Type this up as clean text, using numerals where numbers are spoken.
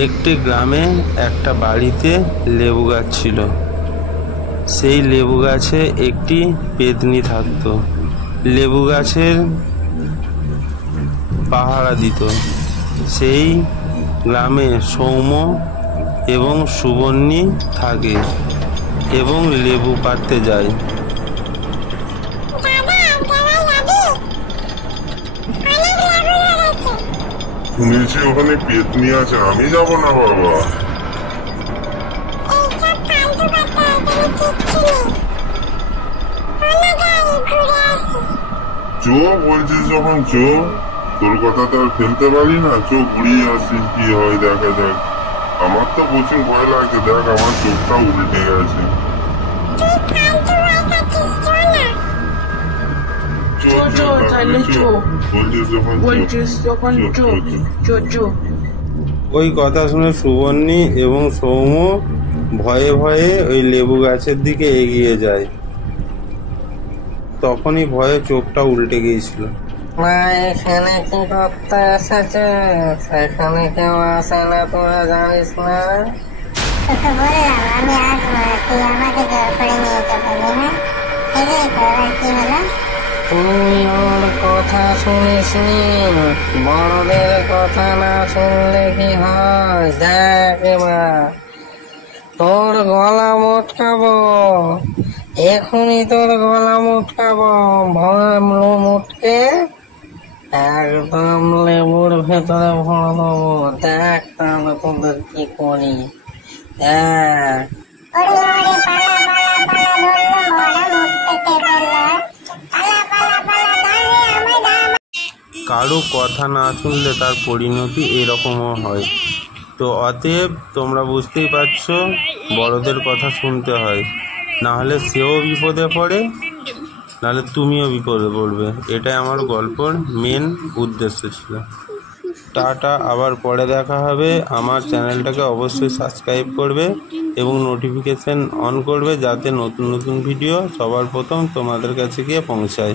একটি গ্রামে একটা বাড়িতে লেবু গাছ ছিল। সেই লেবু গাছে একটি পেতনি থাকতো। লেবু গাছের পাহারা দিত। সেই গ্রামে সৌম্য এবং সুবর্ণী থাকে এবং লেবু পাড়তে যায়। শুনেছি ওখানে পেতনি আছে, আমি যাব না বাবা। চো বলছিস যখন চো, তোর কথা তো আর ফেলতে পারি না। চো ঘুরিয়ে আসি, কি হয় দেখা যাক। আমার তো প্রচুর ভয় লাগছে, দেখ আমার চোখটা উল্টে গেছে। ওই কথা শুনে সুবর্ণী এবং সৌম্য ভয়ে ভয়ে ওই লেবু গাছের দিকে এগিয়ে যায়। তখনই ভয়ে চোখটা উল্টে গিয়েছিল। মা এখানে কি করতে এসেছে? সেখানে কেউ আসে না, তোরা জানিস না? তোকে বললাম আমি আসবো না, তুই আমাকে জোর করে নিয়ে চলে গেলি। এটাই তো, আর কি হলো? তুই ওর কথা শুনিসনি? বড়দের কথা না শুনলে কি হয়? দেখ এবার তোর গলা মোটকাবো, এখনই তোর গলা মোটকাবো। ভয় মুটকে একদম লেবুর ভেতরে ভরে দেবো। দেখ তাহলে তোদের কি করি। দেখ ওরে ওরে, পালা পালা পালা, ধরলো ওরা মুখ থেকে বললো, পালা পালা পালা, দাঁড়িয়ে আমায় দাঁড়া। কারো কথা না শুনলে তার পরিণতি এরকমও হয়। তো অতএব তোমরা বুঝতেই পারছো, বড়দের কথা শুনতে হয়, না হলে সেও বিপদে পড়ে, নাহলে তুমিও বিপদে পড়বে। এটাই আমার গল্পর মেন উদ্দেশ্য ছিল। টাটা, আবার পরে দেখা হবে। আমার চ্যানেলটাকে অবশ্যই সাবস্ক্রাইব করবে এবং নোটিফিকেশান অন করবে, যাতে নতুন নতুন ভিডিও সবার প্রথম তোমাদের কাছে গিয়ে পৌঁছায়।